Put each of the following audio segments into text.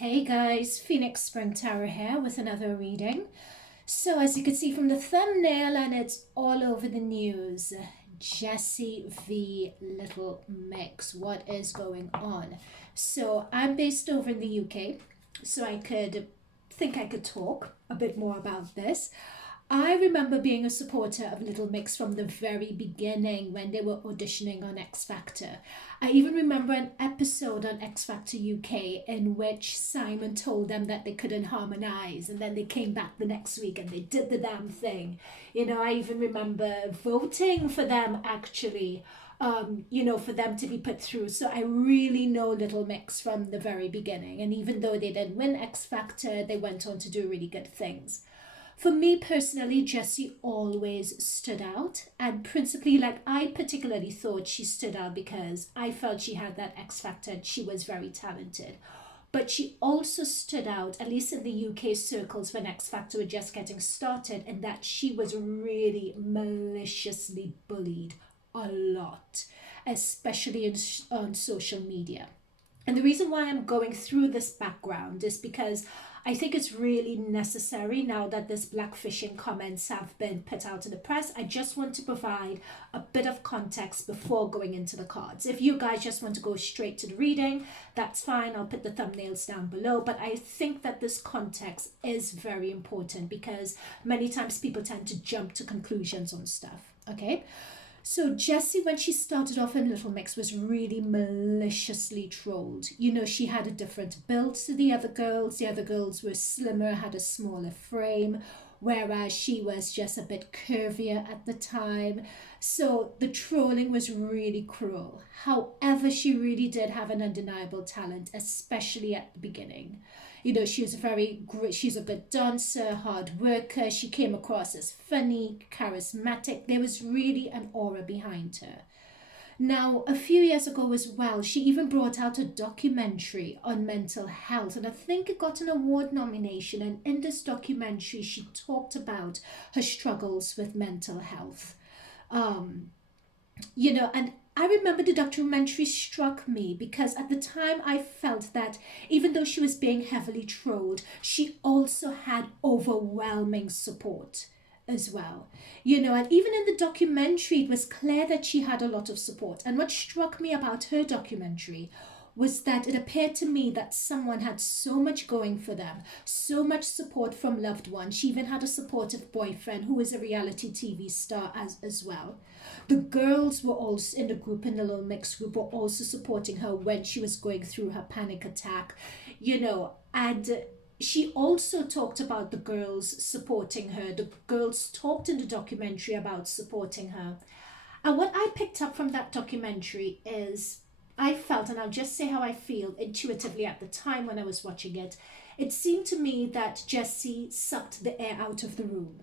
Hey guys, Phoenix Spring Tower here with another reading. So, as you can see from the thumbnail, and it's all over the news, Jesy v. Little Mix. What is going on? So, I'm based over in the UK, so I could talk a bit more about this. I remember being a supporter of Little Mix from the very beginning when they were auditioning on X Factor. I even remember an episode on X Factor UK in which Simon told them that they couldn't harmonize, and then they came back the next week and they did the damn thing. I even remember voting for them actually. For them to be put through. So I really know Little Mix from the very beginning. And even though they didn't win X Factor, they went on to do really good things. For me personally, Jesy always stood out, and principally, I particularly thought she stood out because I felt she had that X factor and she was very talented. But she also stood out, at least in the UK circles when X Factor were just getting started, in that she was really maliciously bullied a lot, especially on social media. And the reason why I'm going through this background is because I think it's really necessary now that this blackfishing comments have been put out in the press. I just want to provide a bit of context before going into the cards. If you guys just want to go straight to the reading, that's fine. I'll put the thumbnails down below. But I think that this context is very important because many times people tend to jump to conclusions on stuff. Okay. So Jesy, when she started off in Little Mix, was really maliciously trolled. She had a different build to the other girls. The other girls were slimmer, had a smaller frame, whereas she was just a bit curvier at the time. So the trolling was really cruel. However, she really did have an undeniable talent, especially at the beginning. She was very great. She's a good dancer, hard worker. She came across as funny, charismatic. There was really an aura behind her. Now, a few years ago as well, she even brought out a documentary on mental health, and I think it got an award nomination. And in this documentary, she talked about her struggles with mental health. And I remember the documentary struck me because at the time I felt that even though she was being heavily trolled, she also had overwhelming support as well. And even in the documentary, it was clear that she had a lot of support. And what struck me about her documentary was that it appeared to me that someone had so much going for them, so much support from loved ones. She even had a supportive boyfriend who was a reality TV star as well. The girls were also in the group, in the Little Mix group, were also supporting her when she was going through her panic attack, and she also talked about the girls supporting her. The girls talked in the documentary about supporting her. And what I picked up from that documentary is I felt, and I'll just say how I feel intuitively at the time when I was watching it, it seemed to me that Jesy sucked the air out of the room.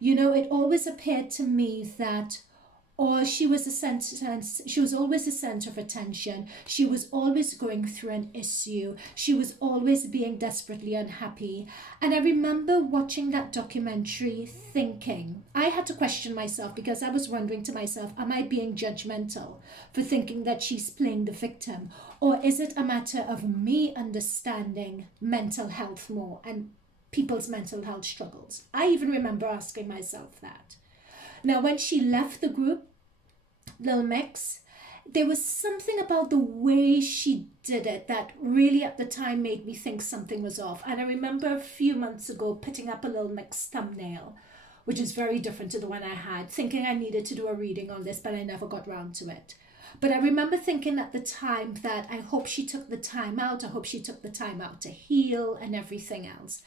It always appeared to me that she was she was always the center of attention. She was always going through an issue. She was always being desperately unhappy. And I remember watching that documentary thinking, I had to question myself because I was wondering to myself, am I being judgmental for thinking that she's playing the victim? Or is it a matter of me understanding mental health more and people's mental health struggles? I even remember asking myself that. Now, when she left the group, Little Mix, there was something about the way she did it that really at the time made me think something was off. And I remember a few months ago putting up a Little Mix thumbnail, which is very different to the one I had, thinking I needed to do a reading on this, but I never got round to it. But I remember thinking at the time that I hope she took the time out. I hope she took the time out to heal and everything else.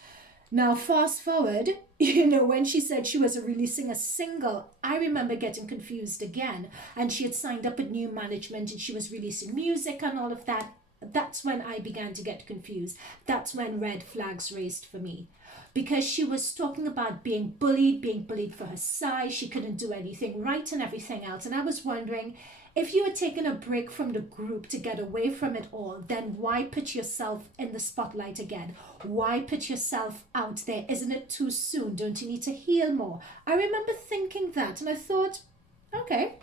Now, fast forward, when she said she was releasing a single, I remember getting confused again. And she had signed up with new management and she was releasing music and all of that. That's when I began to get confused. That's when red flags raised for me. Because she was talking about being bullied for her size. She couldn't do anything right and everything else. And I was wondering, if you had taken a break from the group to get away from it all, then why put yourself in the spotlight again? Why put yourself out there? Isn't it too soon? Don't you need to heal more? I remember thinking that and I thought, okay.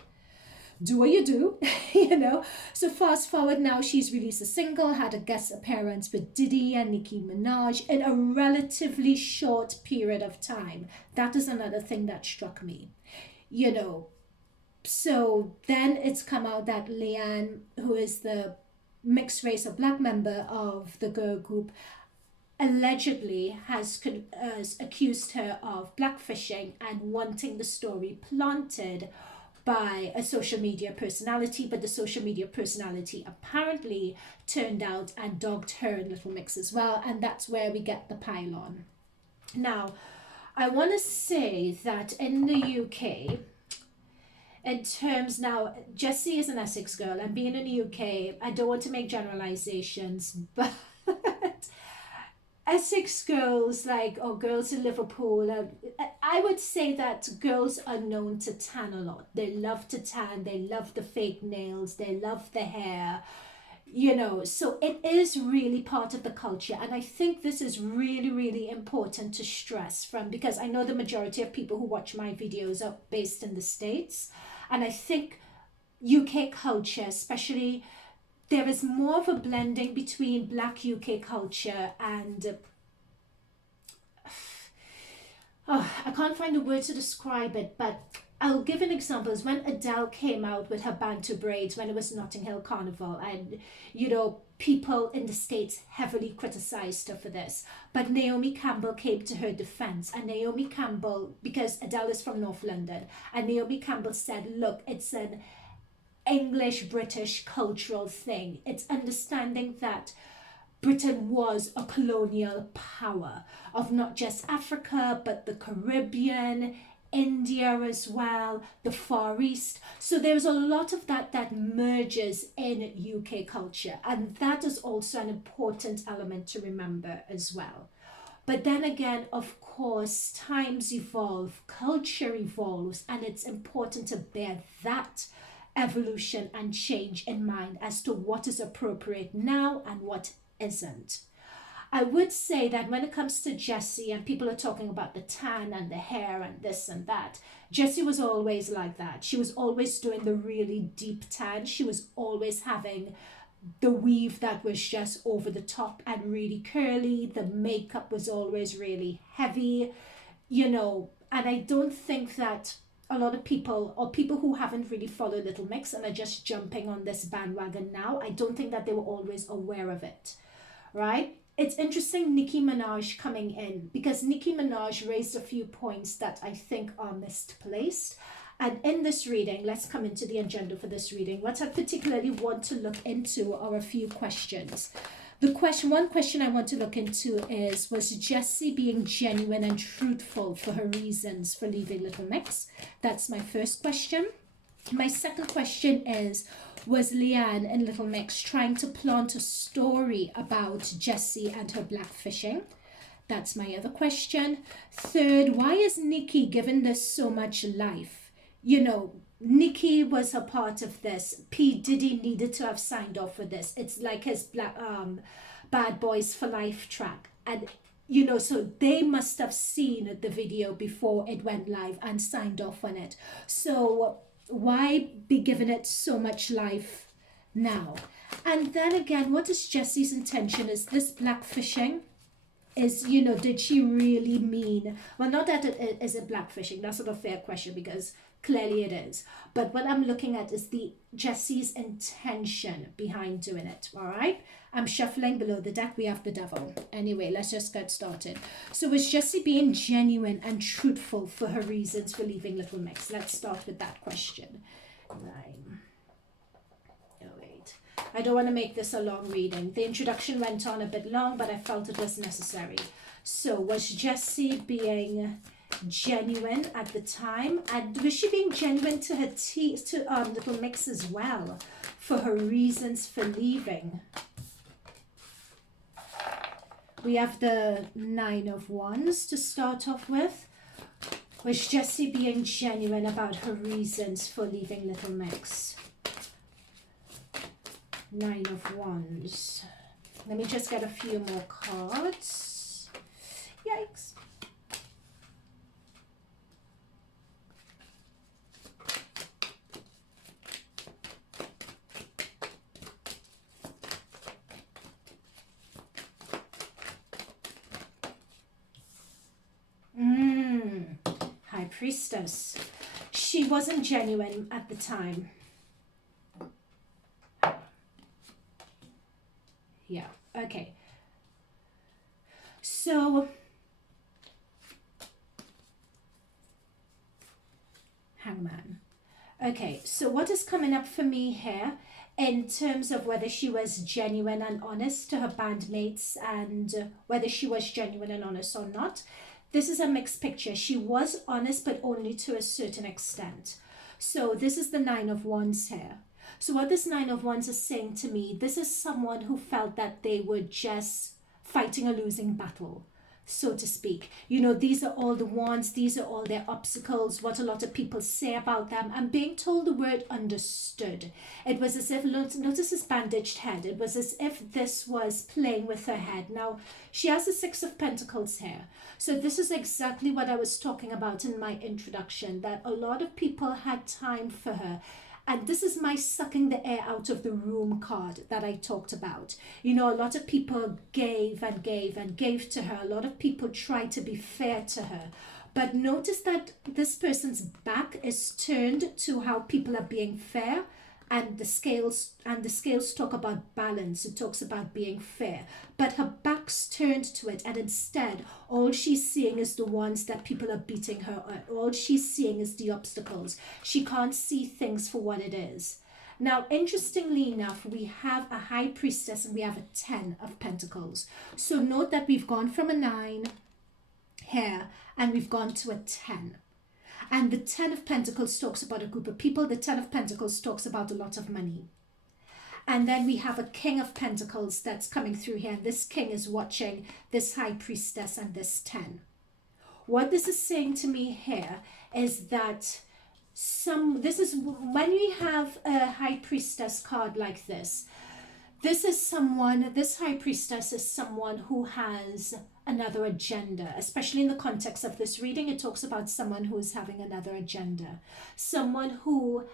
do what you do, you know. So fast forward now, she's released a single, had a guest appearance with Diddy and Nicki Minaj in a relatively short period of time. That is another thing that struck me, you know. So then it's come out that Leigh Ann, who is the mixed race or black member of the girl group, allegedly has accused her of blackfishing and wanting the story planted by a social media personality, but the social media personality apparently turned out and dogged her in Little Mix as well, and that's where we get the pylon. Now, I want to say that in the UK, in terms now, Jesy is an Essex girl, and being in the UK, I don't want to make generalizations, but Essex girls, like, or girls in Liverpool, I would say that girls are known to tan a lot. They love to tan, they love the fake nails, they love the hair, you know. So it is really part of the culture. And I think this is really, really important to stress from, because I know the majority of people who watch my videos are based in the States. And I think UK culture, especially, there is more of a blending between black UK culture and I can't find a word to describe it, but I'll give an example. Is when Adele came out with her bantu braids when it was Notting Hill Carnival, and you know, people in the States heavily criticized her for this, but Naomi Campbell came to her defense. And Naomi Campbell, because Adele is from North London, and Naomi Campbell said, look, it's an English British cultural thing. It's understanding that Britain was a colonial power of not just Africa, but the Caribbean, India as well, the Far East. So there's a lot of that merges in UK culture, and that is also an important element to remember as well. But then again, of course, times evolve, culture evolves, and it's important to bear that evolution and change in mind as to what is appropriate now and what isn't. I would say that when it comes to Jesy, and people are talking about the tan and the hair and this and that, Jesy was always like that. She was always doing the really deep tan. She was always having the weave that was just over the top and really curly. The makeup was always really heavy, you know. And I don't think that a lot of people, or people who haven't really followed Little Mix and are just jumping on this bandwagon now, I don't think that they were always aware of it, right? It's interesting, Nicki Minaj coming in, because Nicki Minaj raised a few points that I think are misplaced. And in this reading, let's come into the agenda for this reading. What I particularly want to look into are a few questions. One question I want to look into is, was Jesy being genuine and truthful for her reasons for leaving Little Mix? That's my first question. My second question is, was Leigh Ann in Little Mix trying to plant a story about Jesy and her blackfishing? That's my other question. Third, why is Nicki given this so much life? You know, Nicki was a part of this. P. Diddy needed to have signed off for this. It's like his Bad Boys for Life track. And, you know, so they must have seen the video before it went live and signed off on it. So why be given it so much life now? And then again, what is Jessy's intention? Is this blackfishing? Is, you know, did she really mean, well, not that it is it blackfishing, that's not a fair question, because clearly it is. But what I'm looking at is the Jessy's intention behind doing it, all right? I'm shuffling below the deck. We have the devil. Anyway, let's just get started. So was Jesy being genuine and truthful for her reasons for leaving Little Mix? Let's start with that question. 9. Oh, wait. I don't want to make this a long reading. The introduction went on a bit long, but I felt it was necessary. So was Jesy being genuine at the time, and was she being genuine to her Little Mix as well for her reasons for leaving? We have the 9 of Wands to start off with. Was Jesy being genuine about her reasons for leaving Little Mix? 9 of Wands. Let me just get a few more cards. Yikes. Priestess. She wasn't genuine at the time. Yeah, okay. So, Hangman. Okay, so what is coming up for me here in terms of whether she was genuine and honest to her bandmates and whether she was genuine and honest or not? This is a mixed picture. She was honest, but only to a certain extent. So this is the Nine of Wands here. So what this Nine of Wands is saying to me, this is someone who felt that they were just fighting a losing battle, so to speak. You know, these are all the wands, these are all their obstacles, what a lot of people say about them, and being told the word understood. It was as if, notice this bandaged head, it was as if this was playing with her head. Now, she has the Six of Pentacles here. So this is exactly what I was talking about in my introduction, that a lot of people had time for her. And this is my sucking the air out of the room card that I talked about. You know, a lot of people gave and gave and gave to her. A lot of people tried to be fair to her. But notice that this person's back is turned to how people are being fair. And the scales talk about balance. It talks about being fair. But her back's turned to it, and instead, all she's seeing is the ones that people are beating her at. All she's seeing is the obstacles. She can't see things for what it is. Now, interestingly enough, we have a High Priestess and we have a 10 of Pentacles. So note that we've gone from a 9 here and we've gone to a 10. And the 10 of Pentacles talks about a group of people. The 10 of Pentacles talks about a lot of money. And then we have a King of Pentacles that's coming through here. And this King is watching this High Priestess and this 10. What this is saying to me here is that this is when we have a High Priestess card like this. This High Priestess is someone who has another agenda, especially in the context of this reading. It talks about someone who is having another agenda. Someone who,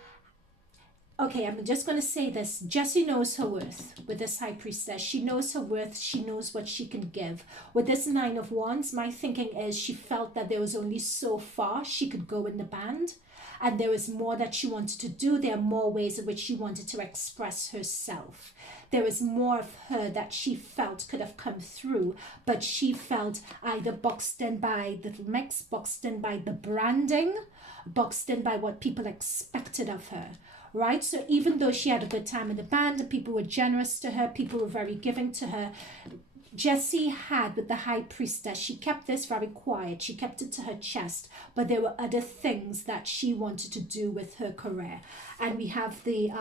okay, I'm just going to say this. Jesy knows her worth with this High Priestess. She knows her worth. She knows what she can give. With this Nine of Wands, my thinking is she felt that there was only so far she could go in the band. And there was more that she wanted to do. There are more ways in which she wanted to express herself. There was more of her that she felt could have come through, but she felt either boxed in by Little Mix, boxed in by the branding, boxed in by what people expected of her, right? So even though she had a good time in the band and people were generous to her, people were very giving to her, Jesy had with the High Priestess, she kept this very quiet. She kept it to her chest, but there were other things that she wanted to do with her career. And we have the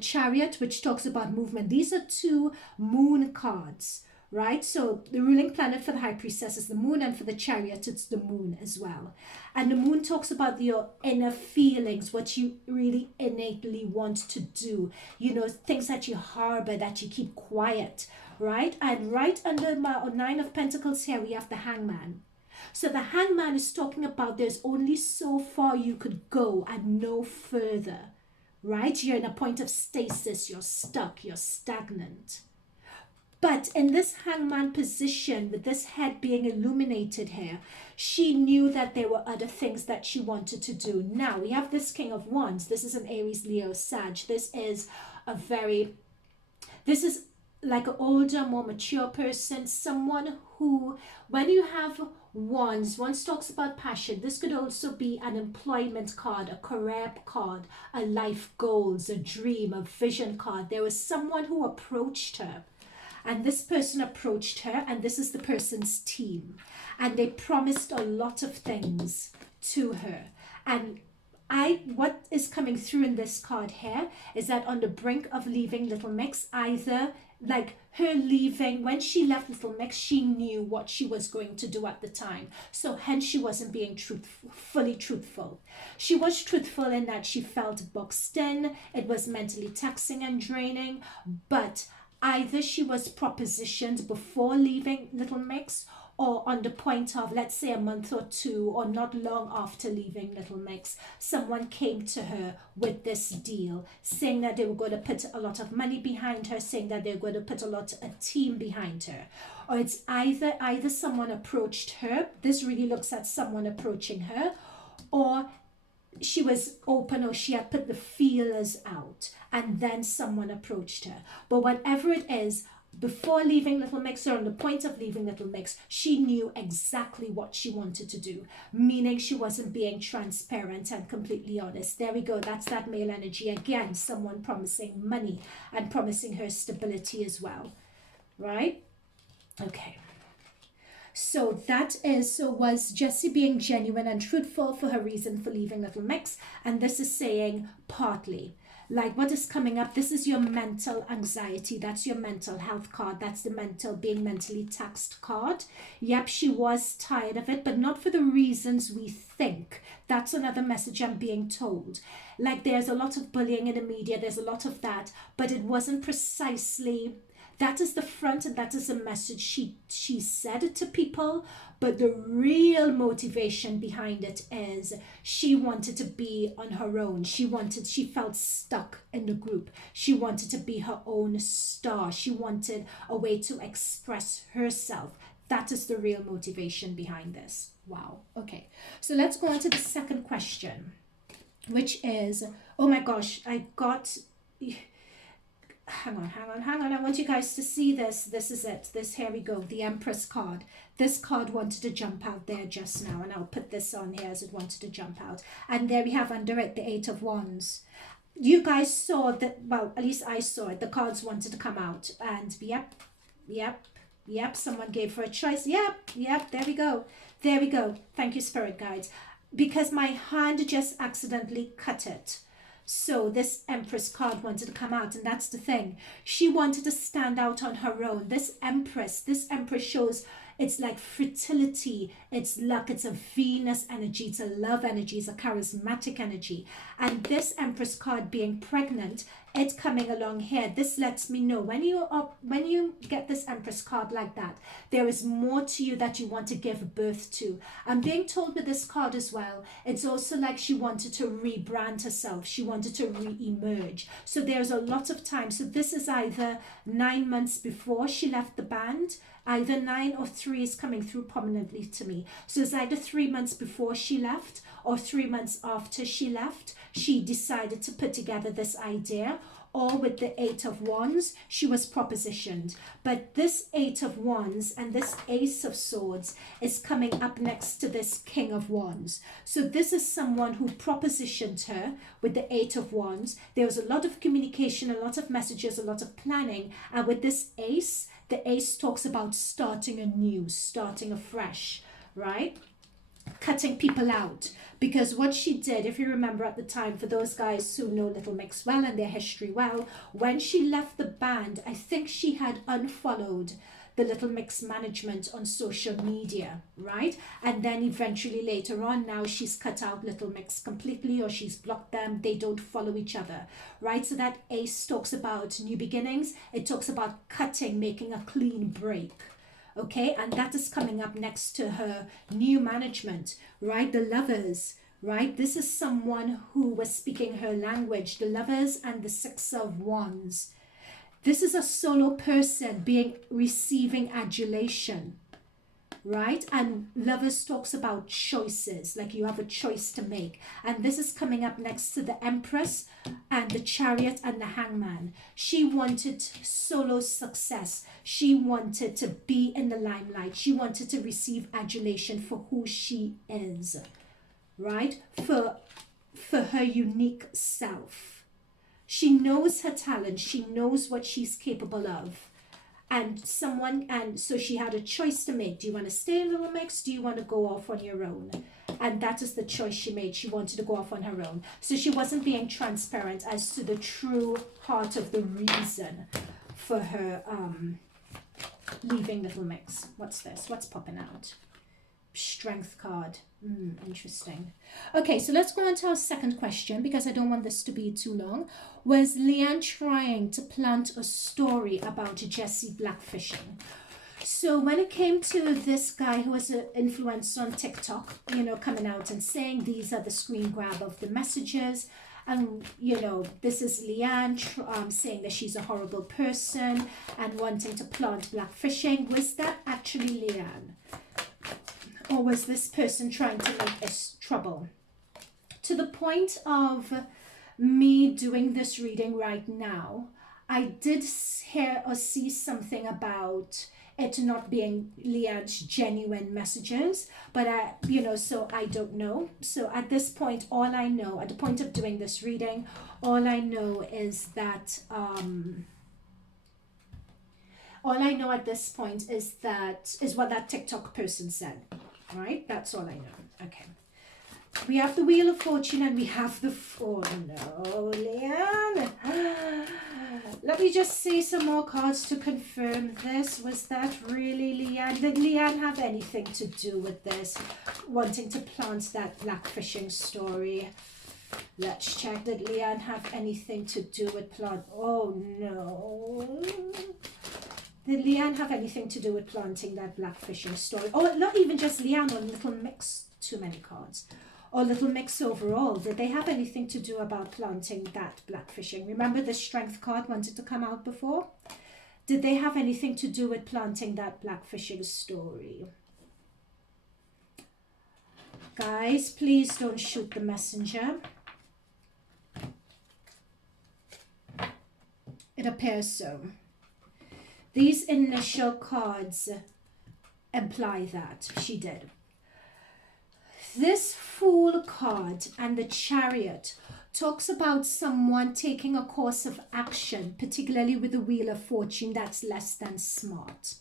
Chariot, which talks about movement. These are two moon cards, right? So the ruling planet for the High Priestess is the moon, and for the Chariot, it's the moon as well. And the moon talks about your inner feelings, what you really innately want to do, you know, things that you harbor, that you keep quiet, right? And right under my Nine of Pentacles here, we have the Hangman. So the Hangman is talking about there's only so far you could go and no further, right? You're in a point of stasis, you're stuck, you're stagnant. But in this Hangman position, with this head being illuminated here, she knew that there were other things that she wanted to do. Now, we have this King of Wands. This is an Aries, Leo, Sag. This is like an older, more mature person, someone who, when you have wands talks about passion. This could also be an employment card, a career card, a life goals, a dream, a vision card. There was someone who approached her, and this person approached her, and this is the person's team, and they promised a lot of things to her. And what is coming through in this card here is that on the brink of leaving Little Mix, either like her leaving, when she left Little Mix, she knew what she was going to do at the time. So hence she wasn't being fully truthful. She was truthful in that she felt boxed in. It was mentally taxing and draining, but either she was propositioned before leaving Little Mix, or on the point of, let's say, a month or two, or not long after leaving Little Mix, someone came to her with this deal, saying that they were going to put a lot of money behind her, saying that they were going to put a team behind her. Or it's either someone approached her. This really looks at someone approaching her, or she was open, or she had put the feelers out and then someone approached her. But whatever it is, before leaving Little Mix, or on the point of leaving Little Mix, she knew exactly what she wanted to do, meaning she wasn't being transparent and completely honest. There we go. That's that male energy again, someone promising money and promising her stability as well, right? Okay. So was Jesy being genuine and truthful for her reason for leaving Little Mix? And this is saying partly. Like what is coming up, this is your mental anxiety. That's your mental health card. That's the being mentally taxed card. Yep, she was tired of it, but not for the reasons we think. That's another message I'm being told. Like there's a lot of bullying in the media. There's a lot of that, but it wasn't precisely... That is the front, and that is the message she said it to people, but the real motivation behind it is she wanted to be on her own. She felt stuck in the group. She wanted to be her own star. She wanted a way to express herself. That is the real motivation behind this. Wow. Okay. So let's go on to the second question, which is, oh my gosh, I got... Hang on. I want you guys to see this. This is it. Here we go. The Empress card. This card wanted to jump out there just now, and I'll put this on here as it wanted to jump out. And there we have under it the Eight of Wands. You guys saw that, well, at least I saw it. The cards wanted to come out, and yep. Someone gave her a choice. Yep. There we go. Thank you, Spirit Guides. Because my hand just accidentally cut it. So this Empress card wanted to come out, and that's the thing. She wanted to stand out on her own. This Empress shows it's like fertility, it's luck, it's a Venus energy, it's a love energy, it's a charismatic energy. And this Empress card being pregnant, it's coming along here. This lets me know when you get this Empress card like that, there is more to you that you want to give birth to. I'm being told with this card as well, it's also like she wanted to rebrand herself. She wanted to re-emerge. So there's a lot of time. So this is either 9 months before she left the band, either 9 or 3 is coming through prominently to me. So it's either 3 months before she left or 3 months after she left, she decided to put together this idea. Or with the Eight of Wands, she was propositioned. But this Eight of Wands and this Ace of Swords is coming up next to this King of Wands. So this is someone who propositioned her with the Eight of Wands. There was a lot of communication, a lot of messages, a lot of planning. And with this Ace, the Ace talks about starting anew, starting afresh, right? Cutting people out. Because what she did, if you remember at the time, for those guys who know Little Mix well and their history well, when she left the band, I think she had unfollowed the Little Mix management on social media, right? And then eventually later on, now she's cut out Little Mix completely, or she's blocked them. They don't follow each other, right? So that Ace talks about new beginnings. It talks about cutting, making a clean break. Okay, and that is coming up next to her new management, right? The Lovers, right? This is someone who was speaking her language, the Lovers and the Six of Wands. This is a solo person receiving adulation, right? And Lovers talks about choices, like you have a choice to make. And this is coming up next to the Empress and the Chariot and the Hangman. She wanted solo success. She wanted to be in the limelight. She wanted to receive adulation for who she is, right? For her unique self. She knows her talent. She knows what she's capable of. And so she had a choice to make. Do you want to stay in Little Mix? Do you want to go off on your own? And that is the choice she made. She wanted to go off on her own. So she wasn't being transparent as to the true heart of the reason for her leaving Little Mix. What's this? What's popping out? Strength card. Interesting. Okay, so let's go on to our second question, because I don't want this to be too long. Was Leigh Ann trying to plant a story about Jesy blackfishing? So when it came to this guy who was an influencer on TikTok, coming out and saying these are the screen grab of the messages, and this is Leigh Ann saying that she's a horrible person and wanting to plant blackfishing. Was that actually Leigh Ann? Or was this person trying to make us trouble? to the point of me doing this reading right now, I did hear or see something about it not being Leigh Ann's genuine messages, but so I don't know. So at this point, all I know, at the point of doing this reading, all I know is that, all I know at this point is what that TikTok person said, right? That's all I know. Okay. We have the Wheel of Fortune and we have the... Oh no, Leigh Ann. Let me just see some more cards to confirm this. Was that really Leigh Ann? Did Leigh Ann have anything to do with this? Wanting to plant that blackfishing story. Let's check. Did Leigh Ann have anything to do with plant... Oh no. Did Leigh Ann have anything to do with planting that blackfishing story? Oh, not even just Leigh Ann, or Little Mix. Too many cards. Or Little Mix overall. Did they have anything to do about planting that blackfishing? Remember the Strength card wanted to come out before? Did they have anything to do with planting that blackfishing story? Guys, please don't shoot the messenger. It appears so. These initial cards imply that she did. This Fool card and the Chariot talks about someone taking a course of action, particularly with the Wheel of Fortune, that's less than smart.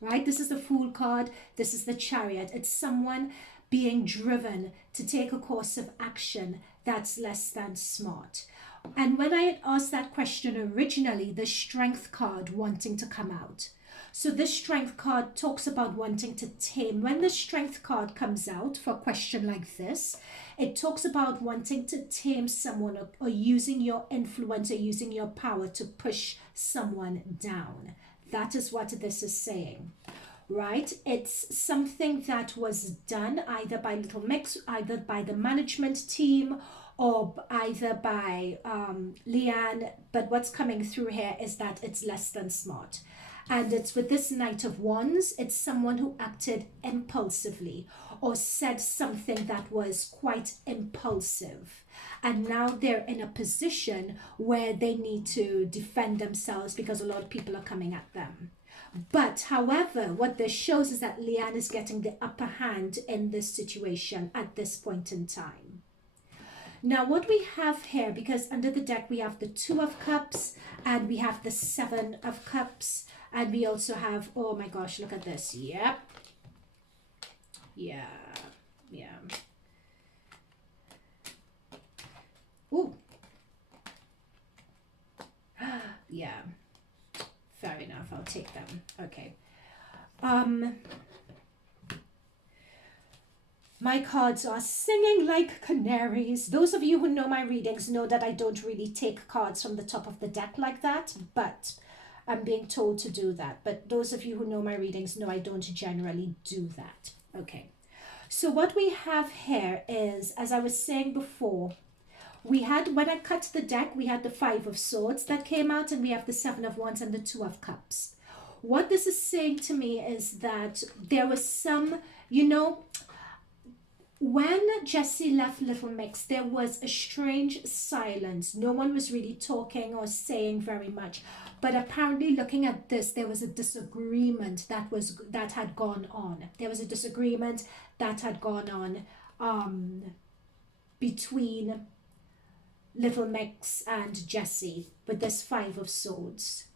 Right? This is the Fool card. This is the Chariot. It's someone being driven to take a course of action that's less than smart. And when I had asked that question originally, the Strength card wanting to come out. So this Strength card talks about wanting to tame. When the Strength card comes out for a question like this, it talks about wanting to tame someone, or using your influence or using your power to push someone down. That is what this is saying, right? It's something that was done either by Little Mix, either by the management team, or either by Leigh Ann. But what's coming through here is that it's less than smart. And it's with this Knight of Wands, it's someone who acted impulsively or said something that was quite impulsive. And now they're in a position where they need to defend themselves because a lot of people are coming at them. But however, what this shows is that Leigh Ann is getting the upper hand in this situation at this point in time. Now what we have here, because under the deck we have the Two of Cups and we have the Seven of Cups, and we also have, oh my gosh, look at this. Yep. Yeah. Ooh. Yeah. Fair enough. I'll take them. Okay. My cards are singing like canaries. Those of you who know my readings know that I don't really take cards from the top of the deck like that, but I'm being told to do that. But those of you who know my readings know I don't generally do that. Okay. So what we have here is, as I was saying before, we had, when I cut the deck, we had the Five of Swords that came out, and we have the Seven of Wands and the Two of Cups. What this is saying to me is that there was some, when Jesy left Little Mix, there was a strange silence. No one was really talking or saying very much. But apparently, looking at this, there was a disagreement that had gone on. There was a disagreement that had gone on between Little Mix and Jesy with this Five of Swords.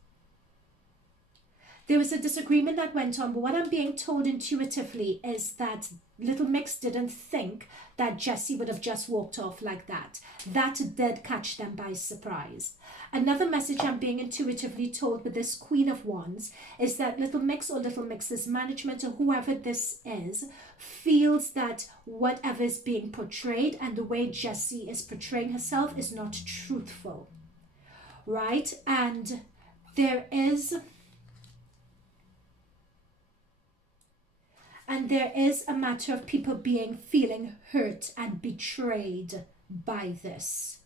There was a disagreement that went on, but what I'm being told intuitively is that Little Mix didn't think that Jesy would have just walked off like that. That did catch them by surprise. Another message I'm being intuitively told with this Queen of Wands is that Little Mix or Little Mix's management or whoever this is feels that whatever is being portrayed and the way Jesy is portraying herself is not truthful, right? And there is a matter of people feeling hurt and betrayed by this.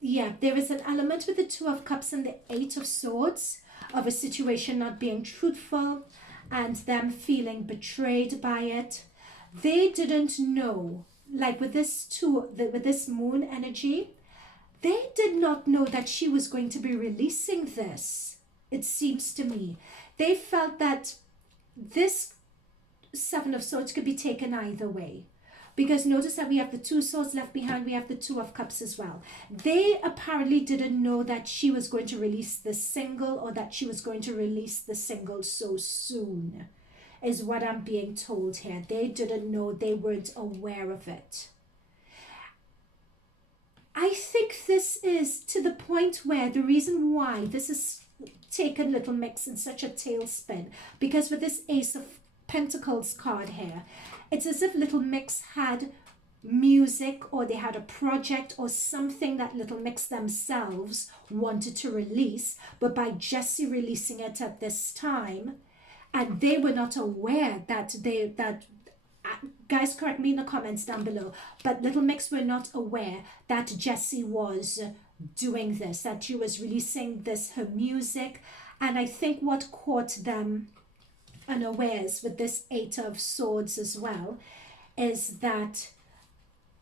Yeah, there is an element with the Two of Cups and the Eight of Swords of a situation not being truthful, and them feeling betrayed by it. They didn't know, like with this moon energy, they did not know that she was going to be releasing this. It seems to me they felt that this Seven of Swords could be taken either way, because notice that we have the Two Swords left behind, we have the Two of Cups as well. They apparently didn't know that she was going to release the single, or that she was going to release the single so soon, is what I'm being told here. They didn't know, they weren't aware of it. I think this is to the point where the reason why this is taken Little Mix in such a tailspin, because with this Ace of Pentacles card here, it's as if Little Mix had music, or they had a project or something that Little Mix themselves wanted to release, but by Jesy releasing it at this time, and they were not aware that guys, correct me in the comments down below, but Little Mix were not aware that Jesy was doing this, that she was releasing this, her music. And I think what caught them unawares with this Eight of Swords as well is that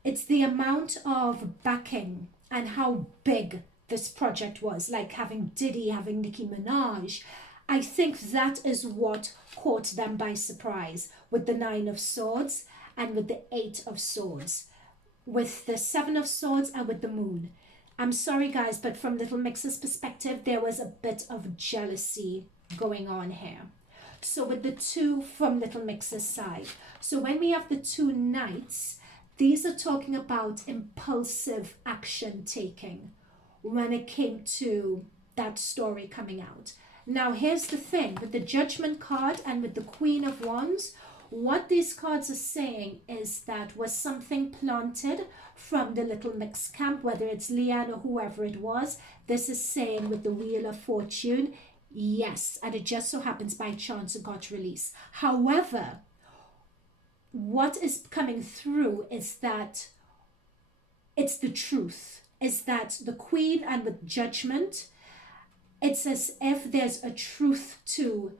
it's the amount of backing and how big this project was, like having Diddy, having Nicki Minaj. I think that is what caught them by surprise with the Nine of Swords and with the Eight of Swords, with the Seven of Swords and with the Moon. I'm sorry guys, but from Little Mix's perspective, there was a bit of jealousy going on here. So with the two from Little Mix's side. So when we have the two Knights, these are talking about impulsive action taking when it came to that story coming out. Now here's the thing, with the Judgment card and with the Queen of Wands, what these cards are saying is that was something planted from the Little Mix camp, whether it's Leigh Ann or whoever it was. This is saying with the Wheel of Fortune, yes, and it just so happens by chance it got released. However, what is coming through is that it's the truth, is that the Queen and with Judgment, it's as if there's a truth to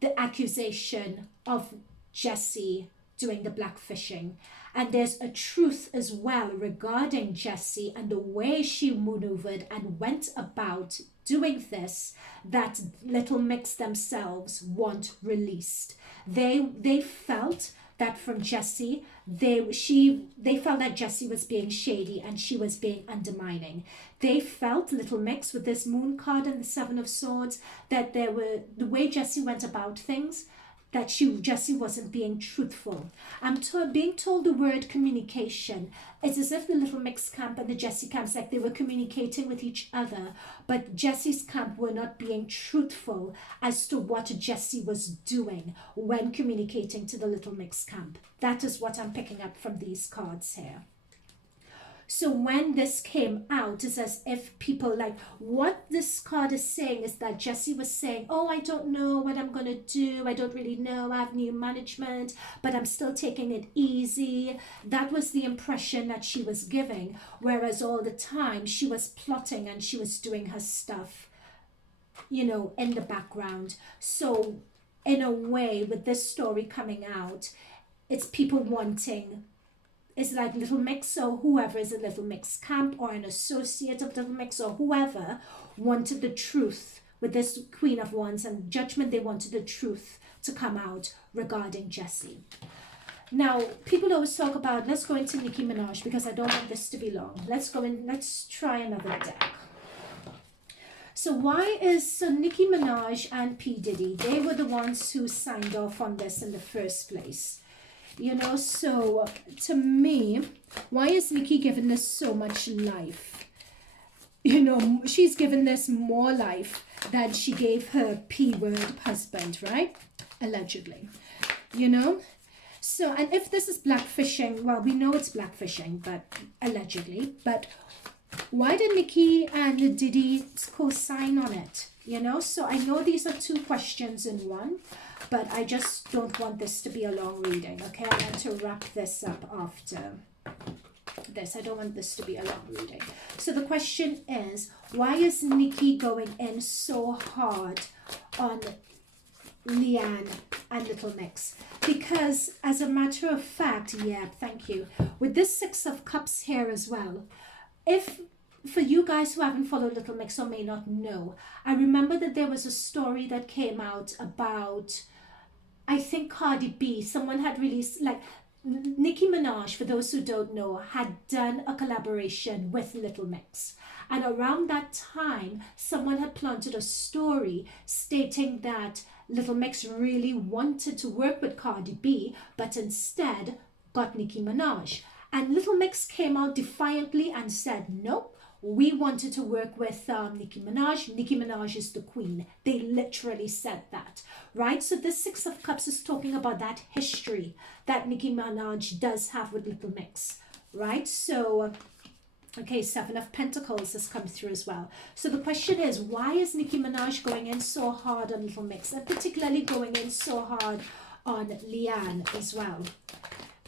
the accusation of Jesy doing the blackfishing. And there's a truth as well regarding Jesy and the way she maneuvered and went about doing this that Little Mix themselves want released. They felt that from Jesy, they felt that Jesy was being shady and she was being undermining. They felt, Little Mix, with this Moon card and the Seven of Swords, that there were, the way Jesy went about things, that Jesy wasn't being truthful. I'm being told the word communication. It's as if the Little Mix camp and the Jesy camps, like they were communicating with each other, but Jesy's camp were not being truthful as to what Jesy was doing when communicating to the Little Mix camp. That is what I'm picking up from these cards here. So when this came out, it's as if people, like, what this card is saying is that Jesy was saying, oh, I don't know what I'm going to do. I don't really know. I have new management, but I'm still taking it easy. That was the impression that she was giving, whereas all the time she was plotting and she was doing her stuff, you know, in the background. So in a way, with this story coming out, it's people wanting, it's like Little Mix or whoever is a Little Mix camp or an associate of Little Mix or whoever wanted the truth. With this Queen of Wands and Judgment, they wanted the truth to come out regarding Jesy. Now, people always talk about, let's go into Nicki Minaj because I don't want this to be long. Let's try another deck. So why is Nicki Minaj and P. Diddy, they were the ones who signed off on this in the first place. You know, so to me, why is Nicki giving this so much life? You know, she's given this more life than she gave her P-word husband, right? Allegedly, you know? So, and if this is blackfishing, well, we know it's blackfishing, but allegedly, but why did Nicki and Diddy co-sign on it? You know, so I know these are two questions in one, but I just don't want this to be a long reading, okay? I want to wrap this up after this. I don't want this to be a long reading. So the question is, why is Nicki going in so hard on Leigh Ann and Little Mix. Because as a matter of fact, yeah, thank you. With this Six of Cups here as well, if for you guys who haven't followed Little Mix or may not know, I remember that there was a story that came out about, I think Cardi B, someone had released, like, Nicki Minaj, for those who don't know, had done a collaboration with Little Mix. And around that time, someone had planted a story stating that Little Mix really wanted to work with Cardi B, but instead got Nicki Minaj. And Little Mix came out defiantly and said, nope, we wanted to work with Nicki Minaj. Nicki Minaj is the queen. They literally said that, right? So this Six of Cups is talking about that history that Nicki Minaj does have with Little Mix, right? So, okay, Seven of Pentacles has come through as well. So the question is, why is Nicki Minaj going in so hard on Little Mix, and particularly going in so hard on Leigh Ann as well?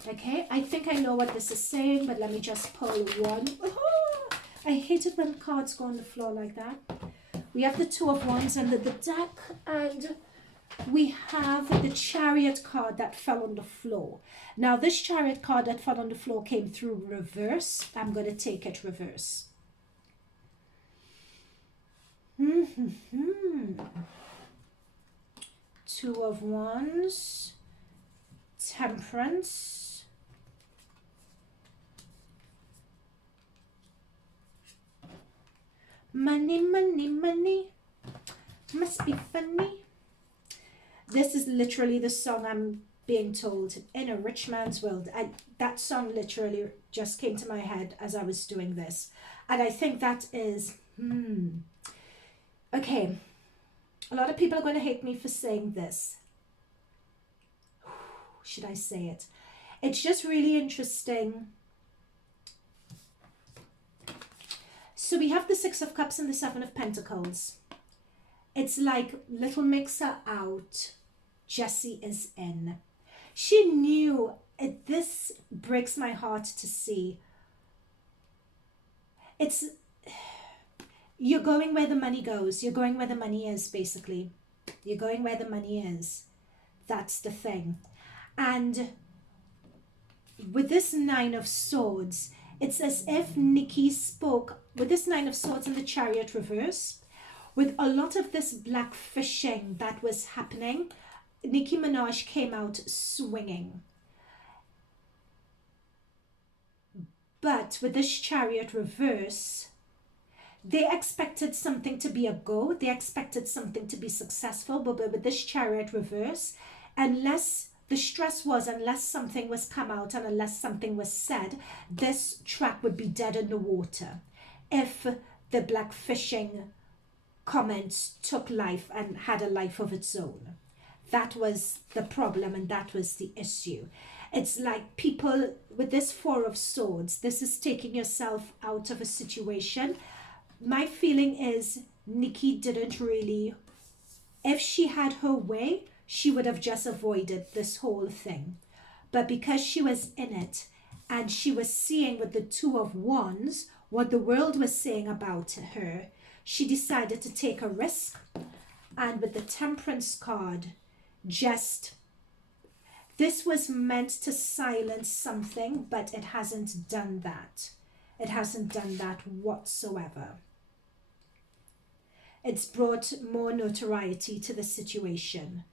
Okay, I think I know what this is saying, but let me just pull one. Oh, I hate it when cards go on the floor like that. We have the Two of Wands under the deck, and we have the Chariot card that fell on the floor. Now, this Chariot card that fell on the floor came through reverse. I'm going to take it reverse. Two of Wands, Temperance, money, money, money, must be funny. This is literally the song I'm being told, in a rich man's world. That song literally just came to my head as I was doing this. And I think that is, okay, a lot of people are going to hate me for saying this. Should I say it? It's just really interesting. So we have the Six of Cups and the Seven of Pentacles. It's like Little Mix are out, Jesy is in. She knew it. This breaks my heart to see. It's, you're going where the money goes. You're going where the money is, basically. You're going where the money is. That's the thing. And with this Nine of Swords, it's as if Nicki spoke, with this Nine of Swords and the Chariot reverse, with a lot of this blackfishing that was happening, Nicki Minaj came out swinging. But with this Chariot reverse, they expected something to be a go. They expected something to be successful. But with this Chariot reverse, unless the stress was, unless something was come out and unless something was said, this track would be dead in the water if the blackfishing comments took life and had a life of its own. That was the problem, and that was the issue. It's like people with this Four of Swords, this is taking yourself out of a situation. My feeling is Nicki didn't really, if she had her way, she would have just avoided this whole thing. But because she was in it and she was seeing with the Two of Wands what the world was saying about her, she decided to take a risk. And with the Temperance card, just, this was meant to silence something, but it hasn't done that. It hasn't done that whatsoever. It's brought more notoriety to the situation.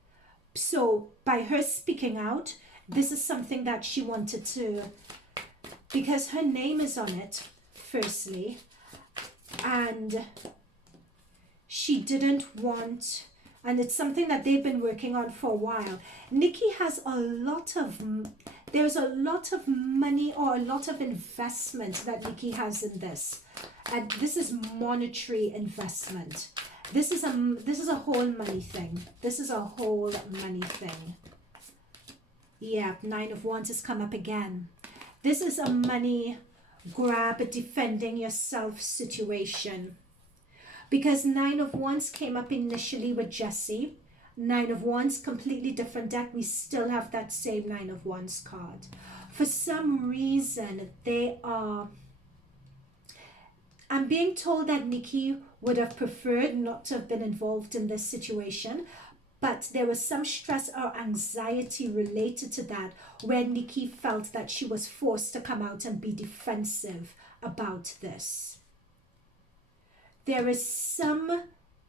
So by her speaking out, this is something that she wanted to, because her name is on it, firstly, and she didn't want, and it's something that they've been working on for a while. Nicki has a lot of, there's a lot of money or a lot of investment that Nicki has in this. And this is monetary investment. This is a whole money thing. This is a whole money thing. Yeah, Nine of Wands has come up again. This is a money grab, defending yourself situation. Because Nine of Wands came up initially with Jesy. Nine of Wands, completely different deck. We still have that same Nine of Wands card. For some reason, they are... I'm being told that Nicki would have preferred not to have been involved in this situation. But there was some stress or anxiety related to that, where Nicki felt that she was forced to come out and be defensive about this. There is some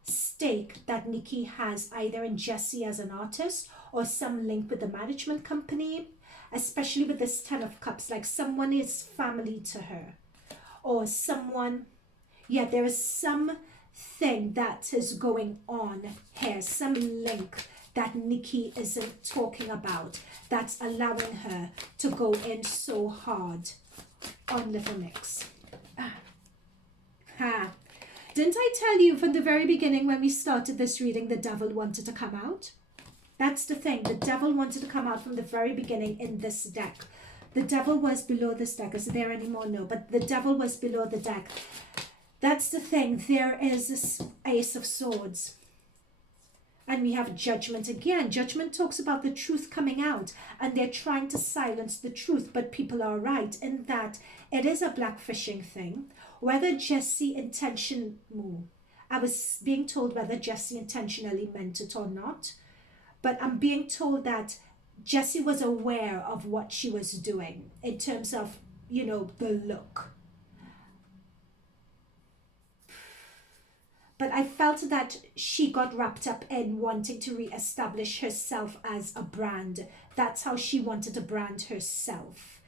stake that Nicki has either in Jesy as an artist or some link with the management company, especially with this 10 of Cups, like someone is family to her, or someone, yeah, there is some thing that is going on here, some link that Nicki isn't talking about that's allowing her to go in so hard on Little Mix. Didn't I tell you from the very beginning when we started this reading, the devil wanted to come out? That's the thing. The devil wanted to come out from the very beginning in this deck. The devil was below this deck. Is it there anymore? No, but the devil was below the deck. That's the thing. There is this Ace of Swords. And we have Judgment again. Judgment talks about the truth coming out, and they're trying to silence the truth, but people are right in that it is a blackfishing thing. Whether Jesy I was being told whether Jesy intentionally meant it or not, but I'm being told that Jesy was aware of what she was doing in terms of, you know, the look. But I felt that she got wrapped up in wanting to reestablish herself as a brand. That's how she wanted to brand herself.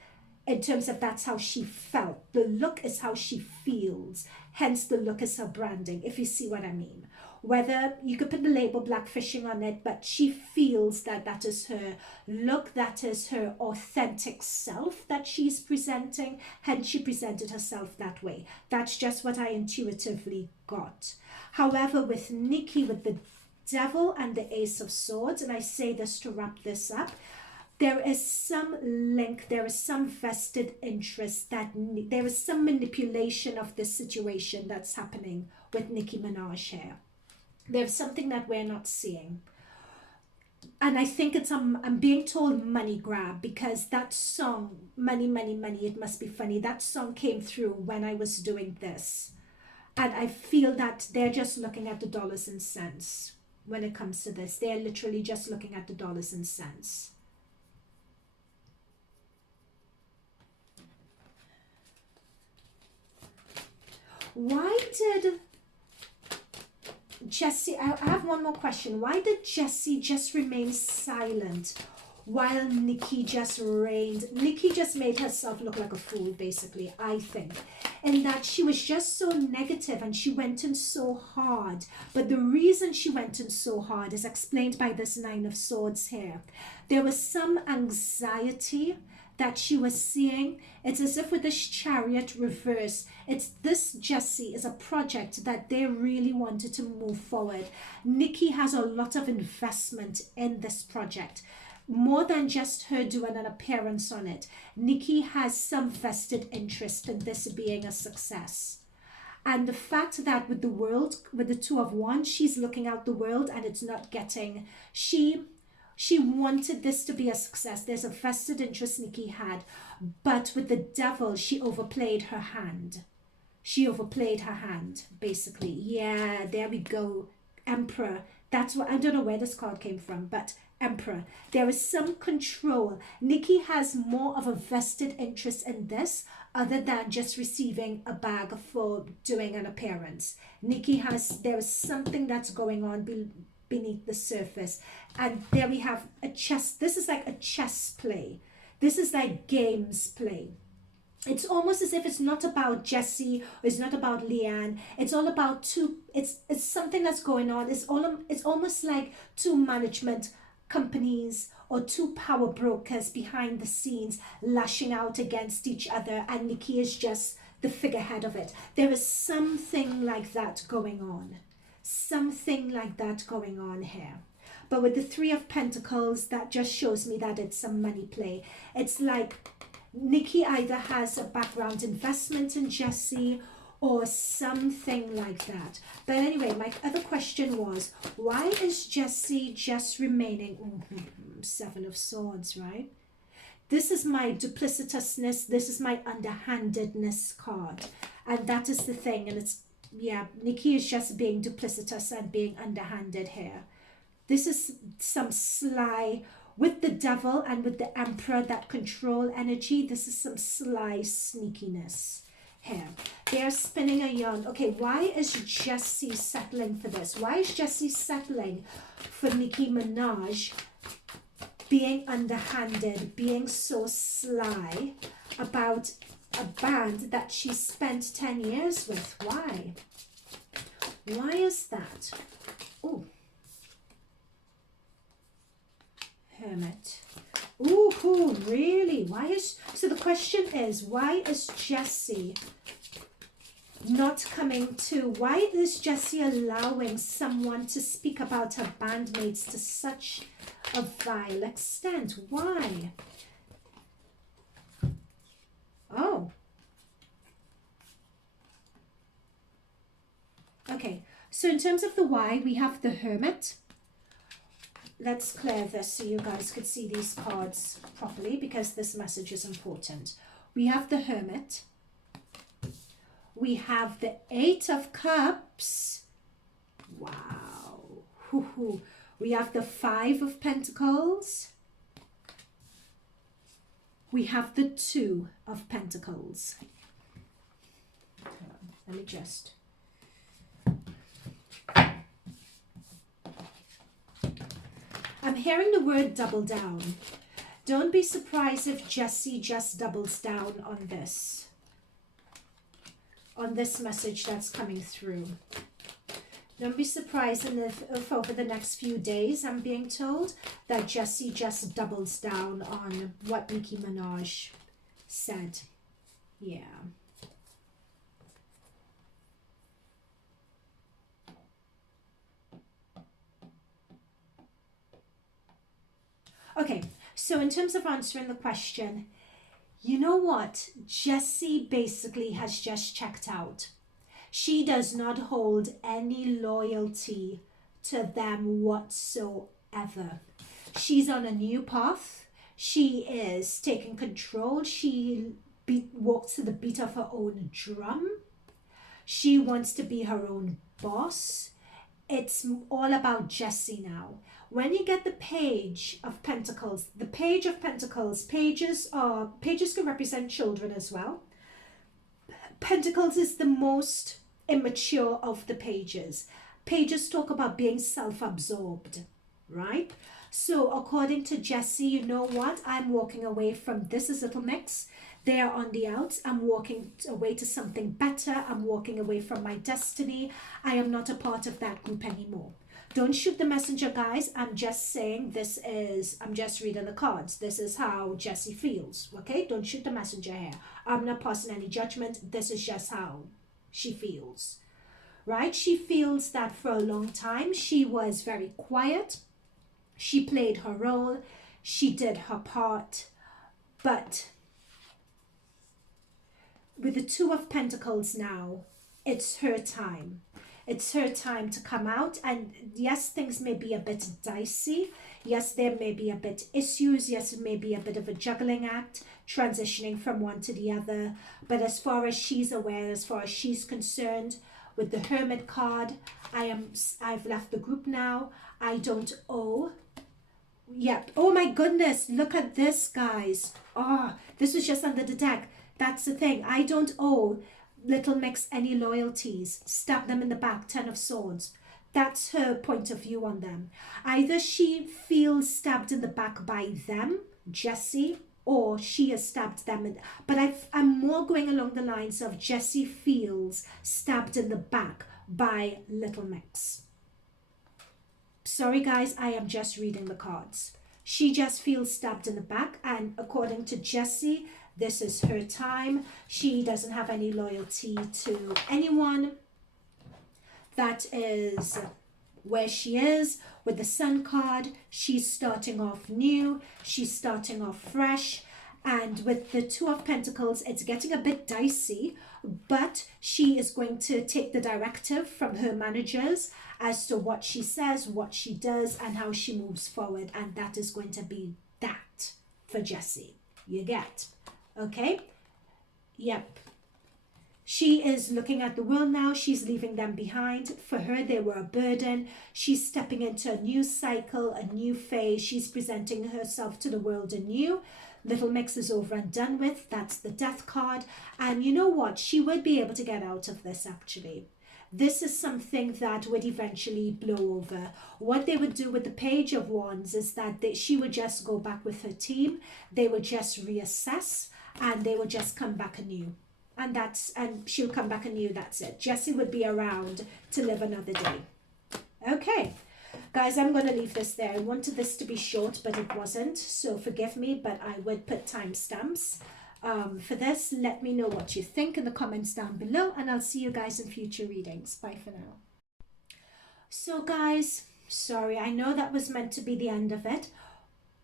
In terms of that's how she felt. The look is how she feels. Hence the look is her branding, if you see what I mean. Whether you could put the label blackfishing on it, but she feels that that is her look, that is her authentic self that she's presenting. Hence she presented herself that way. That's just what I intuitively got. However, with Nicki, with the devil and the Ace of Swords, and I say this to wrap this up, there is some link, there is some vested interest, that there is some manipulation of this situation that's happening with Nicki Minaj here. There's something that we're not seeing. And I think it's, I'm being told money grab, because that song, Money, Money, Money, It Must Be Funny, that song came through when I was doing this. And I feel that they're just looking at the dollars and cents when it comes to this. They're literally just looking at the dollars and cents. Why did Jesy, I have one more question. Why did Jesy just remain silent while Nicki just reigned? Nicki just made herself look like a fool, basically, I think. In that she was just so negative and she went in so hard. But the reason she went in so hard is explained by this Nine of Swords here. There was some anxiety that she was seeing. It's as if with this Chariot reverse, it's this Jesy is a project that they really wanted to move forward. Nicki has a lot of investment in this project. More than just her doing an appearance on it. Nicki has some vested interest in this being a success. And the fact that with the world, with the Two of Wands, she's looking out the world and it's not getting, she wanted this to be a success. There's a vested interest Nicki had. But with the devil, she overplayed her hand. She overplayed her hand, basically. Yeah, there we go. Emperor. That's what, I don't know where this card came from, but Emperor. There is some control. Nicki has more of a vested interest in this other than just receiving a bag for doing an appearance. Nicki has, there is something that's going on beneath the surface. And there we have a chess. This is like a chess play. This is like games play. It's almost as if it's not about Jesy, or it's not about Leigh Ann. It's all about two, it's something that's going on. It's almost like two management companies or two power brokers behind the scenes lashing out against each other, and Nicki is just the figurehead of it. There is something like that going on. Something like that going on here. But with the Three of Pentacles, that just shows me that it's some money play. It's like Nicki either has a background investment in Jesy or something like that. But anyway, my other question was, why is Jesy just remaining Seven of Swords, right? This is my duplicitousness. This is my underhandedness card. And that is the thing. And it's, yeah, Nicki is just being duplicitous and being underhanded here. This is some sly, with the devil and with the emperor, that control energy. This is some sly sneakiness here. They're spinning a yarn. Okay, why is Jesy settling for this? Why is Jesy settling for Nicki Minaj being underhanded, being so sly about a band that she spent 10 years with? Why? Why is that? Oh, Hermit. Ooh, really? Why is... So the question is, why is Jesy not coming to... Why is Jesy allowing someone to speak about her bandmates to such a vile extent? Why? Oh. Okay, so in terms of the why, we have the Hermit. Let's clear this so you guys could see these cards properly, because this message is important. We have the Hermit. We have the Eight of Cups. Wow. Hoo-hoo. We have the Five of Pentacles. We have the Two of Pentacles. Let me just... I'm hearing the word double down. Don't be surprised if Jesy just doubles down on this message that's coming through. Don't be surprised if over the next few days I'm being told that Jesy just doubles down on what Nicki Minaj said. Yeah. Okay, so in terms of answering the question, you know what? Jesy basically has just checked out. She does not hold any loyalty to them whatsoever. She's on a new path. She is taking control. She walks to the beat of her own drum. She wants to be her own boss. It's all about Jesy now. When you get the Page of Pentacles, the Page of Pentacles, pages can represent children as well. Pentacles is the most immature of the pages. Pages talk about being self-absorbed, right? So according to Jesy, you know what? I'm walking away from this is Little Mix. They're on the outs. I'm walking away to something better. I'm walking away from my destiny. I am not a part of that group anymore. Don't shoot the messenger, guys. I'm just saying I'm just reading the cards. This is how Jesy feels, okay? Don't shoot the messenger here. I'm not passing any judgment. This is just how she feels, right? She feels that for a long time, she was very quiet. She played her role. She did her part. But with the Two of Pentacles now, it's her time. It's her time to come out. And yes, things may be a bit dicey. Yes, there may be a bit issues. Yes, it may be a bit of a juggling act, transitioning from one to the other. But as far as she's aware, as far as she's concerned, with the Hermit card, I've left the group now. I don't owe. Yep. Oh my goodness. Look at this, guys. Oh, this was just under the deck. That's the thing. I don't owe Little Mix any loyalties. Stab them in the back. 10 of Swords. That's her point of view on them. Either she feels stabbed in the back by them, Jesy, or she has stabbed them. But I'm more going along the lines of Jesy feels stabbed in the back by Little Mix. Sorry, guys. I am just reading the cards. She just feels stabbed in the back. And according to Jesy, this is her time. She doesn't have any loyalty to anyone. That is where she is. With the Sun card, she's starting off new. She's starting off fresh. And with the Two of Pentacles, it's getting a bit dicey. But she is going to take the directive from her managers as to what she says, what she does, and how she moves forward. And that is going to be that for Jesy. You get? Okay? Yep. She is looking at the world now. She's leaving them behind. For her, they were a burden. She's stepping into a new cycle, a new phase. She's presenting herself to the world anew. Little Mix is over and done with. That's the death card. And you know what? She would be able to get out of this, actually. This is something that would eventually blow over. What they would do with the Page of Wands is that she would just go back with her team. They would just reassess and they would just come back anew. And she'll come back anew. That's it. Jesy would be around to live another day. Okay, guys, I'm going to leave this there. I wanted this to be short, but it wasn't. So forgive me, but I would put timestamps for this. Let me know what you think in the comments down below, and I'll see you guys in future readings. Bye for now. So guys, sorry, I know that was meant to be the end of it,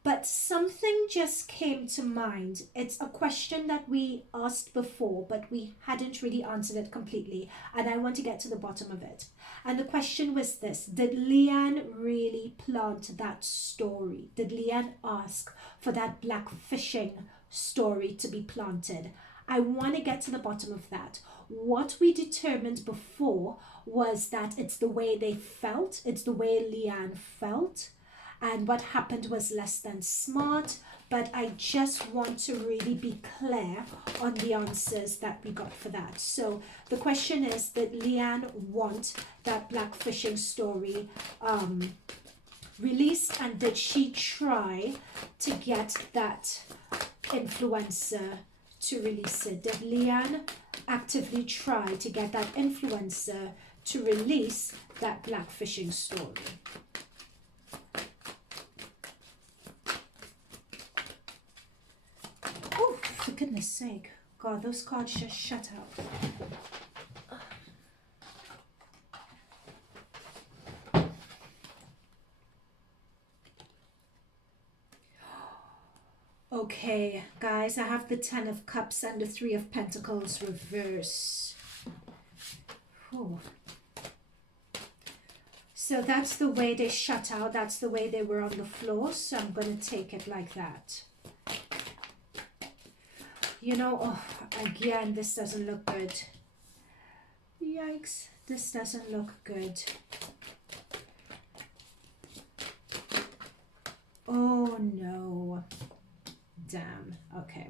but something just came to mind. It's a question that we asked before, but we hadn't really answered it completely, and I want to get to the bottom of it. And the question was this: did Leigh Ann really plant that story? Did Leigh Ann ask for that blackfishing story to be planted? I want to get to the bottom of that. What we determined before was that it's the way they felt, it's the way Leigh Ann felt, and what happened was less than smart. But I just want to really be clear on the answers that we got for that. So the question is, did Leigh Ann want that blackfishing story released, and did she try to get that influencer to release it? Did Leigh Ann actively try to get that influencer to release that blackfishing story? Oh, for goodness sake. God, those cards just shut out. Okay, guys, I have the 10 of Cups and the 3 of Pentacles reverse. Whew. So that's the way they shut out. That's the way they were on the floor. So I'm going to take it like that. You know, oh, again, this doesn't look good. Yikes, this doesn't look good. Oh, no. Damn. Okay.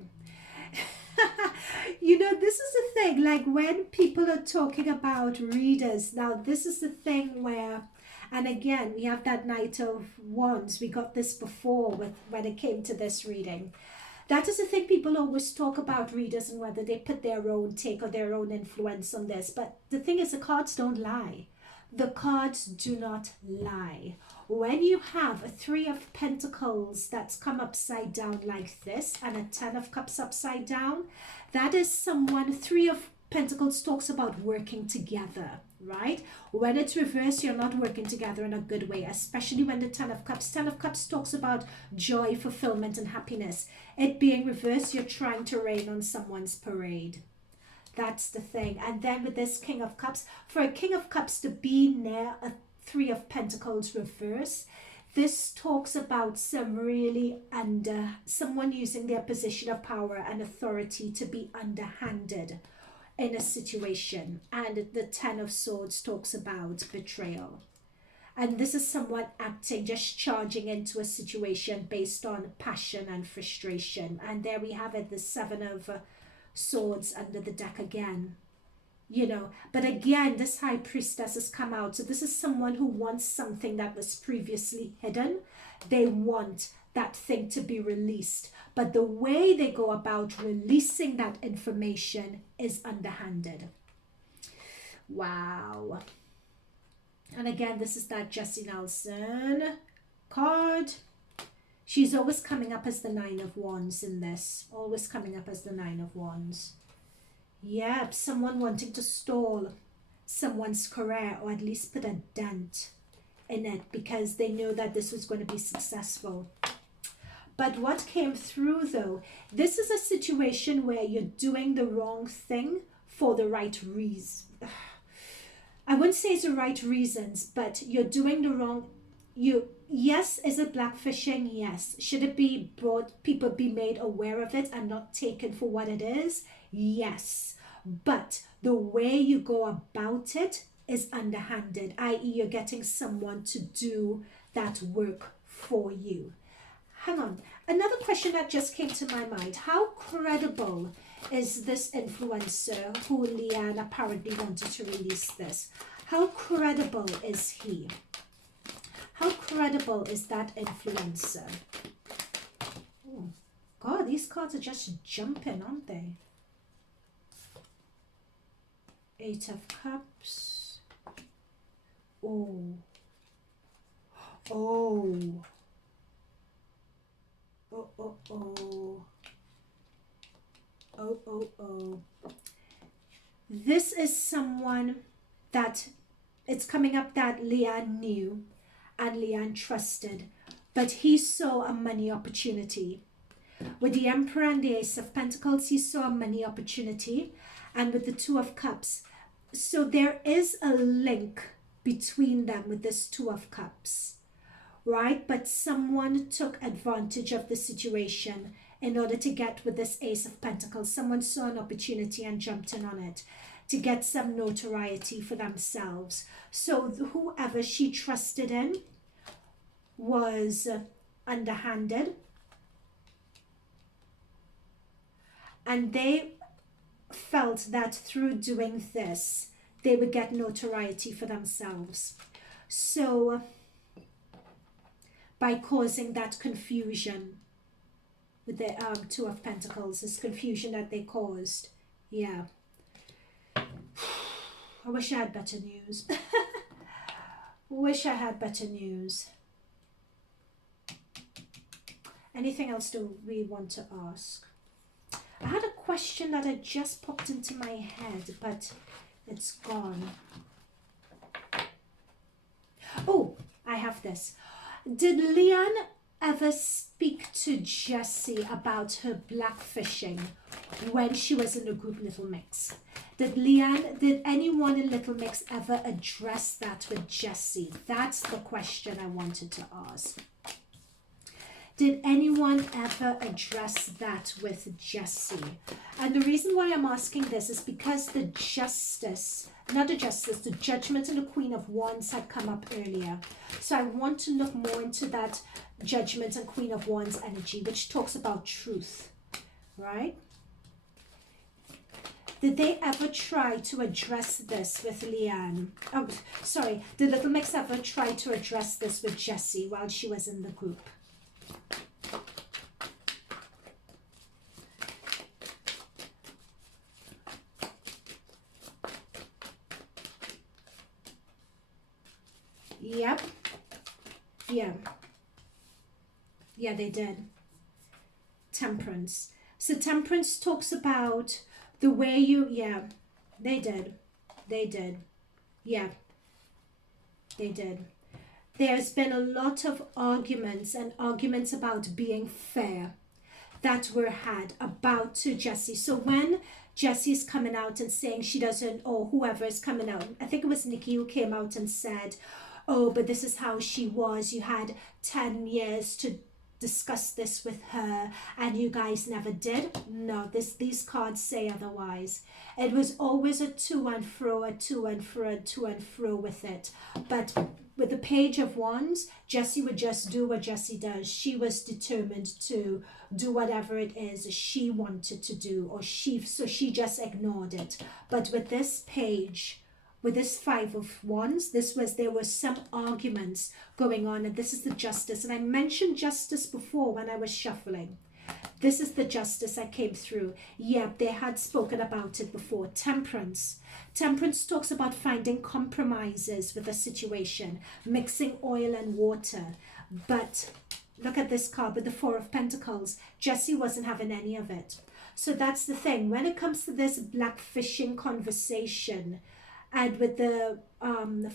You know, this is the thing, like when people are talking about readers, now this is the thing where, and again, we have that Knight of Wands. We got this before with when it came to this reading. That is the thing, people always talk about readers and whether they put their own take or their own influence on this. But the thing is, the cards don't lie. The cards do not lie. When you have a 3 of Pentacles that's come upside down like this and a 10 of Cups upside down, that is someone. 3 of Pentacles talks about working together, right? When it's reversed, you're not working together in a good way, especially when the 10 of Cups talks about joy, fulfillment, and happiness. It being reversed, you're trying to rain on someone's parade. That's the thing. And then with this King of Cups, for a King of Cups to be near a 3 of Pentacles reverse, this talks about someone using their position of power and authority to be underhanded in a situation. And the 10 of Swords talks about betrayal. And this is someone acting, just charging into a situation based on passion and frustration. And there we have it, the 7 of Swords under the deck again. You know, but again, this High Priestess has come out. So this is someone who wants something that was previously hidden. They want that thing to be released. But the way they go about releasing that information is underhanded. Wow. And again, this is that Jesy Nelson card. She's always coming up as the 9 of Wands in this. Always coming up as the 9 of Wands. Yep, someone wanting to stall someone's career, or at least put a dent in it because they know that this was going to be successful. But what came through though, this is a situation where you're doing the wrong thing for the right reason. I wouldn't say it's the right reasons, but you're doing the wrong. Yes, is it blackfishing? Yes. Should it be brought, people be made aware of it and not taken for what it is? Yes. but the way you go about it is underhanded, i.e. you're getting someone to do that work for you. Hang on, another question that just came to my mind. How credible is this influencer who Leigh Ann apparently wanted to release this? How credible is he? How credible is that influencer? Oh, God, these cards are just jumping, aren't they? Eight of Cups. Oh. Oh. Oh, oh, oh. Oh, oh, oh. This is someone that it's coming up that Leigh Ann knew and Leigh Ann trusted, but he saw a money opportunity. With the Emperor and the Ace of Pentacles, he saw a money opportunity, and with the Two of Cups. So there is a link between them with this Two of Cups, right? But someone took advantage of the situation in order to get with this Ace of Pentacles. Someone saw an opportunity and jumped in on it to get some notoriety for themselves. So whoever she trusted in was underhanded, and they felt that through doing this they would get notoriety for themselves. So by causing that confusion with the Two of Pentacles, this confusion that they caused, yeah. I wish I had better news. Wish I had better news. Anything else do we want to ask? I had a question that had just popped into my head, but it's gone. Oh, I have this. Did Leigh Ann ever speak to Jesy about her blackfishing when she was in the group Little Mix? Did anyone in Little Mix ever address that with Jesy? That's the question I wanted to ask. Did anyone ever address that with Jesy? And the reason why I'm asking this is because the judgment and the Queen of Wands had come up earlier. So I want to look more into that judgment and Queen of Wands energy, which talks about truth, right? Did they ever try to address this with Leigh Ann? Oh, sorry. Did Little Mix ever try to address this with Jesy while she was in the group? Yep. Yeah. Yeah, they did. Temperance. So Temperance talks about the way you, yeah, they did. They did. Yeah, they did. There's been a lot of arguments about being fair that were had about to Jesy. So when Jessy's coming out and saying she doesn't, or whoever is coming out, I think it was Nicki who came out and said, oh, but this is how she was. You had 10 years to discuss this with her and you guys never did. No, these cards say otherwise. It was always a to and fro, a to and fro, a to and fro with it. But with the Page of Wands, Jesy would just do what Jesy does. She was determined to do whatever it is she wanted to do, so she just ignored it. But with this page, with this Five of Wands, there were some arguments going on, and this is the Justice. And I mentioned Justice before when I was shuffling. This is the Justice I came through. Yeah, they had spoken about it before. Temperance. Temperance talks about finding compromises with a situation, mixing oil and water. But look at this card with the Four of Pentacles. Jesy wasn't having any of it. So that's the thing. When it comes to this blackfishing conversation, and with the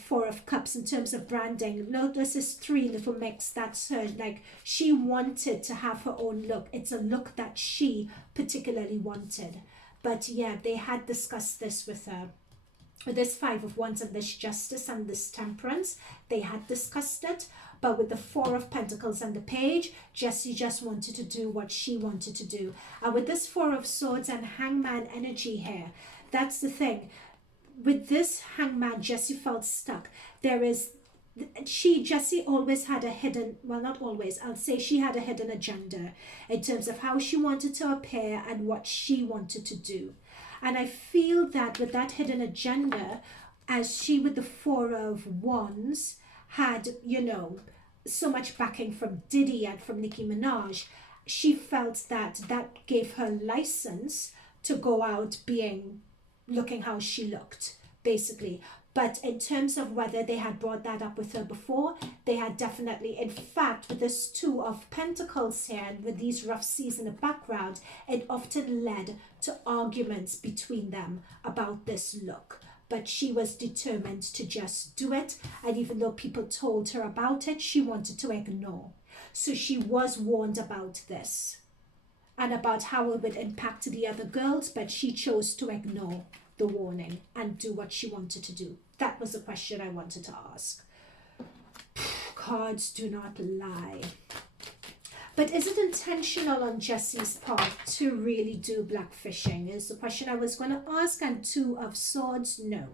Four of Cups in terms of branding, notice this three Little Mix. That's her, like, she wanted to have her own look. It's a look that she particularly wanted. But yeah, they had discussed this with her. With this Five of Wands and this Justice and this Temperance, they had discussed it. But with the Four of Pentacles and the Page, Jesy just wanted to do what she wanted to do. And with this Four of Swords and Hangman energy here, That's the thing. With this hangman, Jesy felt stuck. Jesy always had a hidden, well, not always, I'll say she had a hidden agenda in terms of how she wanted to appear and what she wanted to do. And I feel that with that hidden agenda, as she with the Four of Wands had, so much backing from Diddy and from Nicki Minaj, she felt that that gave her license to go out looking how she looked, basically. But in terms of whether they had brought that up with her before, they had definitely. In fact, with this Two of Pentacles here and with these rough seas in the background, it often led to arguments between them about this look. But she was determined to just do it. And even though people told her about it, she wanted to ignore. So she was warned about this and about how it would impact the other girls, but she chose to ignore the warning and do what she wanted to do. That was the question I wanted to ask. Cards do not lie. But is it intentional on Jesy's part to really do blackfishing? Is the question I was going to ask. And Two of Swords, no.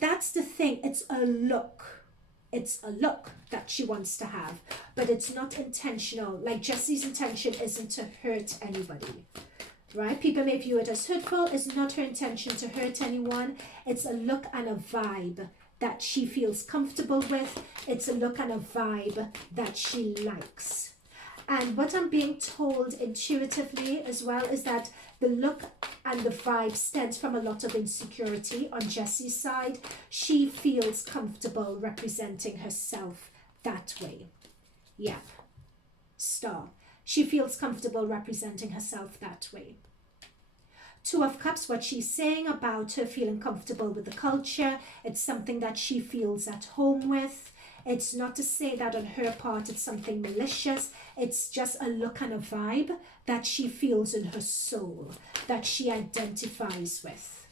That's the thing. It's a look. It's a look that she wants to have, but it's not intentional. Like Jesy's intention isn't to hurt anybody. Right? People may view it as hurtful. It's not her intention to hurt anyone. It's a look and a vibe that she feels comfortable with. It's a look and a vibe that she likes. And what I'm being told intuitively as well is that the look and the vibe stems from a lot of insecurity on Jesy's side. She feels comfortable representing herself that way. Yeah. Star. She feels comfortable representing herself that way. Two of Cups, what she's saying about her feeling comfortable with the culture. It's something that she feels at home with. It's not to say that on her part it's something malicious. It's just a look and a vibe that she feels in her soul, that she identifies with.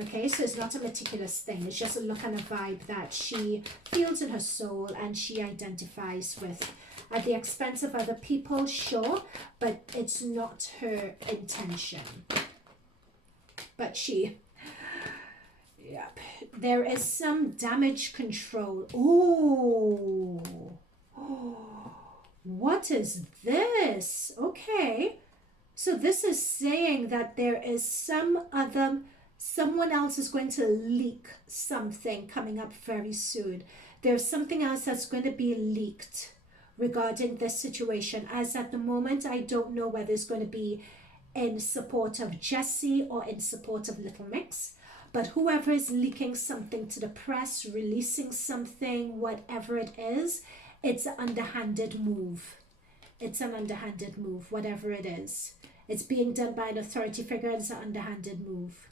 Okay, so it's not a meticulous thing. It's just a look and a vibe that she feels in her soul and she identifies with. At the expense of other people, sure, but it's not her intention. But yep. There is some damage control. Ooh. What is this? Okay. So this is saying that there is someone else is going to leak something coming up very soon. There's something else that's going to be leaked regarding this situation. As at the moment, I don't know whether it's going to be in support of Jesy or in support of Little Mix. But whoever is leaking something to the press, releasing something, whatever it is, it's an underhanded move. It's an underhanded move, whatever it is. It's being done by an authority figure. It's an underhanded move.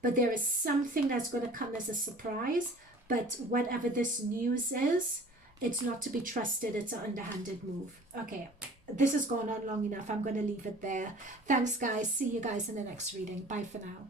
But there is something that's going to come as a surprise. But whatever this news is, it's not to be trusted. It's an underhanded move. Okay, this has gone on long enough. I'm going to leave it there. Thanks, guys. See you guys in the next reading. Bye for now.